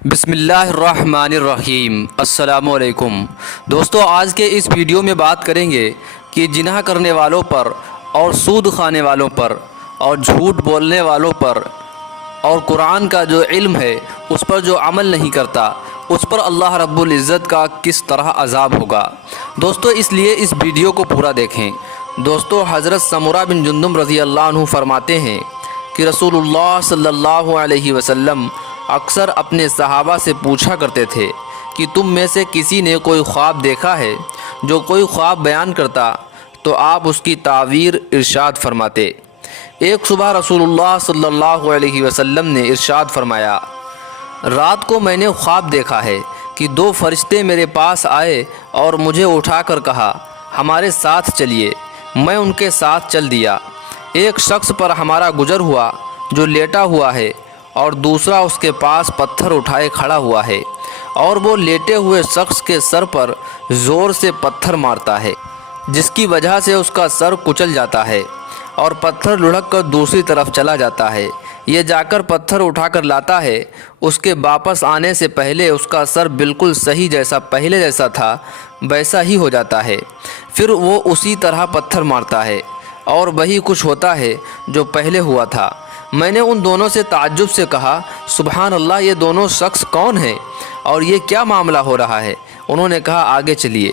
بسم اللہ الرحمن الرحیم۔ السلام علیکم دوستو، آج کے اس ویڈیو میں بات کریں گے کہ جناح کرنے والوں پر اور سود کھانے والوں پر اور جھوٹ بولنے والوں پر اور قرآن کا جو علم ہے اس پر جو عمل نہیں کرتا اس پر اللہ رب العزت کا کس طرح عذاب ہوگا۔ دوستو اس لیے اس ویڈیو کو پورا دیکھیں۔ دوستو حضرت سمرہ بن جندب رضی اللہ عنہ فرماتے ہیں کہ رسول اللہ صلی اللہ علیہ وسلم اکثر اپنے صحابہ سے پوچھا کرتے تھے کہ تم میں سے کسی نے کوئی خواب دیکھا ہے؟ جو کوئی خواب بیان کرتا تو آپ اس کی تعبیر ارشاد فرماتے۔ ایک صبح رسول اللہ صلی اللہ علیہ وسلم نے ارشاد فرمایا، رات کو میں نے خواب دیکھا ہے کہ دو فرشتے میرے پاس آئے اور مجھے اٹھا کر کہا ہمارے ساتھ چلیے۔ میں ان کے ساتھ چل دیا۔ ایک شخص پر ہمارا گزر ہوا جو لیٹا ہوا ہے اور دوسرا اس کے پاس پتھر اٹھائے کھڑا ہوا ہے، اور وہ لیٹے ہوئے شخص کے سر پر زور سے پتھر مارتا ہے جس کی وجہ سے اس کا سر کچل جاتا ہے اور پتھر لڑھک کر دوسری طرف چلا جاتا ہے۔ یہ جا کر پتھر اٹھا کر لاتا ہے، اس کے واپس آنے سے پہلے اس کا سر بالکل صحیح جیسا پہلے جیسا تھا ویسا ہی ہو جاتا ہے۔ پھر وہ اسی طرح پتھر مارتا ہے اور وہی کچھ ہوتا ہے جو پہلے ہوا تھا۔ میں نے ان دونوں سے تعجب سے کہا سبحان اللہ، یہ دونوں شخص کون ہیں اور یہ کیا معاملہ ہو رہا ہے؟ انہوں نے کہا آگے چلیے۔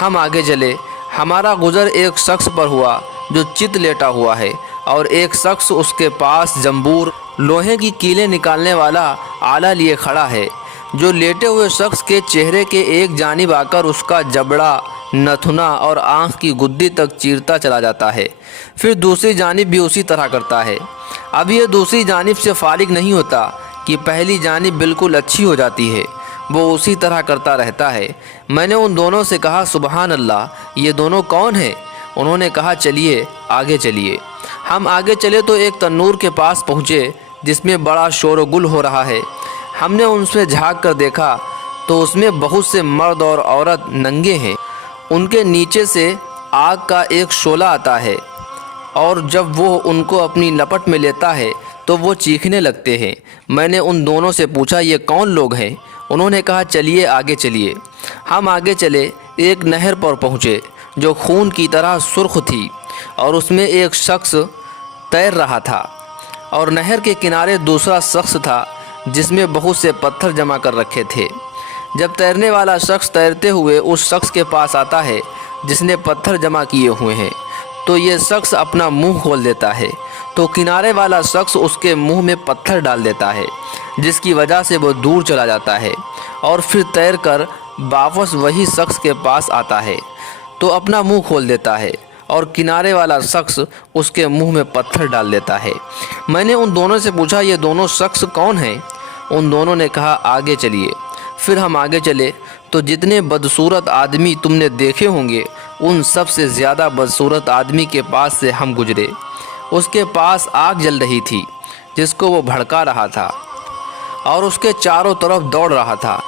ہم آگے چلے۔ ہمارا گزر ایک شخص پر ہوا جو چت لیٹا ہوا ہے اور ایک شخص اس کے پاس جمبور لوہے کی کیلیں نکالنے والا آلہ لیے کھڑا ہے۔ جو لیٹے ہوئے شخص کے چہرے کے ایک جانب آ کر اس کا جبڑا، نتھنا اور آنکھ کی گدی تک چیرتا چلا جاتا ہے، پھر دوسری جانب بھی اسی طرح کرتا ہے۔ اب یہ دوسری جانب سے فارغ نہیں ہوتا کہ پہلی جانب بالکل اچھی ہو جاتی ہے، وہ اسی طرح کرتا رہتا ہے۔ میں نے ان دونوں سے کہا سبحان اللہ، یہ دونوں کون ہیں؟ انہوں نے کہا چلیے آگے چلیے۔ ہم آگے چلے تو ایک تنور کے پاس پہنچے جس میں بڑا شور و گل ہو رہا ہے۔ ہم نے ان سے جھانک کر دیکھا تو اس میں بہت سے مرد اور عورت ننگے ہیں۔ ان کے نیچے سے آگ کا ایک شعلہ آتا ہے اور جب وہ ان کو اپنی لپٹ میں لیتا ہے تو وہ چیخنے لگتے ہیں۔ میں نے ان دونوں سے پوچھا یہ کون لوگ ہیں؟ انہوں نے کہا چلیے آگے چلیے۔ ہم آگے چلے، ایک نہر پر پہنچے جو خون کی طرح سرخ تھی اور اس میں ایک شخص تیر رہا تھا، اور نہر کے کنارے دوسرا شخص تھا جس میں بہت سے پتھر جمع کر رکھے تھے۔ جب تیرنے والا شخص تیرتے ہوئے اس شخص کے پاس آتا ہے جس نے پتھر جمع کیے ہوئے ہیں تو یہ شخص اپنا منہ کھول دیتا ہے، تو کنارے والا شخص اس کے منہ میں پتھر ڈال دیتا ہے جس کی وجہ سے وہ دور چلا جاتا ہے، اور پھر تیر کر واپس وہی شخص کے پاس آتا ہے تو اپنا منہ کھول دیتا ہے اور کنارے والا شخص اس کے منہ میں پتھر ڈال دیتا ہے۔ میں نے ان دونوں سے پوچھا یہ دونوں شخص کون ہیں؟ ان دونوں نے کہا آگے چلیے۔ پھر ہم آگے چلے تو جتنے بدصورت آدمی تم نے دیکھے ہوں گے ان سب سے زیادہ بدصورت آدمی کے پاس سے ہم گزرے۔ اس کے پاس آگ جل رہی تھی جس کو وہ بھڑکا رہا تھا اور اس کے چاروں طرف دوڑ رہا تھا۔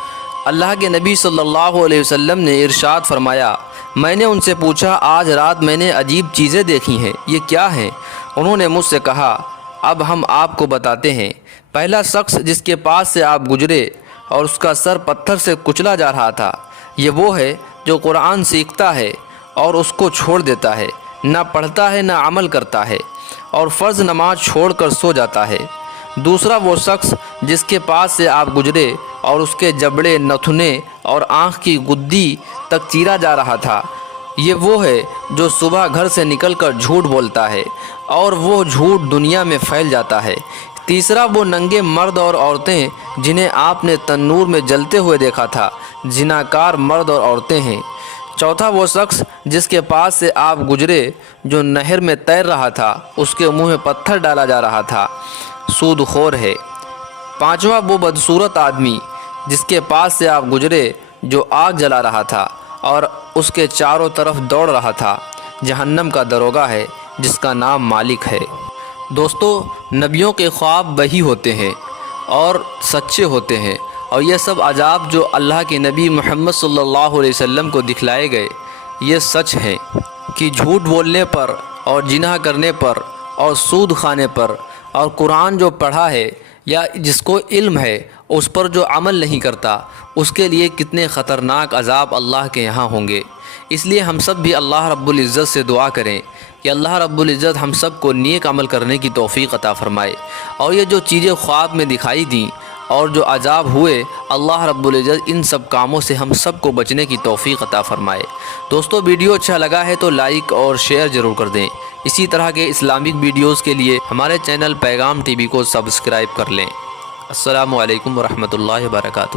اللہ کے نبی صلی اللہ علیہ وسلم نے ارشاد فرمایا، میں نے ان سے پوچھا آج رات میں نے عجیب چیزیں دیکھی ہیں، یہ کیا ہیں؟ انہوں نے مجھ سے کہا اب ہم آپ کو بتاتے ہیں۔ پہلا شخص جس کے پاس سے آپ گزرے اور اس کا سر پتھر سے کچلا جا رہا تھا، یہ وہ ہے جو قرآن سیکھتا ہے اور اس کو چھوڑ دیتا ہے، نہ پڑھتا ہے نہ عمل کرتا ہے، اور فرض نماز چھوڑ کر سو جاتا ہے۔ دوسرا وہ شخص جس کے پاس سے آپ گزرے اور اس کے جبڑے، نتھنے اور آنکھ کی گدی تک چیرا جا رہا تھا، یہ وہ ہے جو صبح گھر سے نکل کر جھوٹ بولتا ہے اور وہ جھوٹ دنیا میں پھیل جاتا ہے۔ تیسرا وہ ننگے مرد اور عورتیں جنہیں آپ نے تنور میں جلتے ہوئے دیکھا تھا، زناکار مرد اور عورتیں ہیں۔ چوتھا وہ شخص جس کے پاس سے آپ گزرے جو نہر میں تیر رہا تھا، اس کے منہ میں پتھر ڈالا جا رہا تھا، سود خور ہے۔ پانچواں وہ بدصورت آدمی جس کے پاس سے آپ گزرے جو آگ جلا رہا تھا اور اس کے چاروں طرف دوڑ رہا تھا، جہنم کا دروگہ ہے جس کا نام مالک ہے۔ دوستو نبیوں کے خواب وہی ہوتے ہیں اور سچے ہوتے ہیں، اور یہ سب عذاب جو اللہ کے نبی محمد صلی اللہ علیہ وسلم کو دکھلائے گئے یہ سچ ہیں کہ جھوٹ بولنے پر اور جناح کرنے پر اور سود کھانے پر اور قرآن جو پڑھا ہے یا جس کو علم ہے اس پر جو عمل نہیں کرتا اس کے لیے کتنے خطرناک عذاب اللہ کے یہاں ہوں گے۔ اس لیے ہم سب بھی اللہ رب العزت سے دعا کریں کہ اللہ رب العزت ہم سب کو نیک عمل کرنے کی توفیق عطا فرمائے، اور یہ جو چیزیں خواب میں دکھائی دیں اور جو عذاب ہوئے، اللہ رب العزت ان سب کاموں سے ہم سب کو بچنے کی توفیق عطا فرمائے۔ دوستو ویڈیو اچھا لگا ہے تو لائک اور شیئر ضرور کر دیں۔ اسی طرح کے اسلامک ویڈیوز کے لیے ہمارے چینل پیغام ٹی وی کو سبسکرائب کر لیں۔ السلام علیکم ورحمۃ اللہ وبرکاتہ۔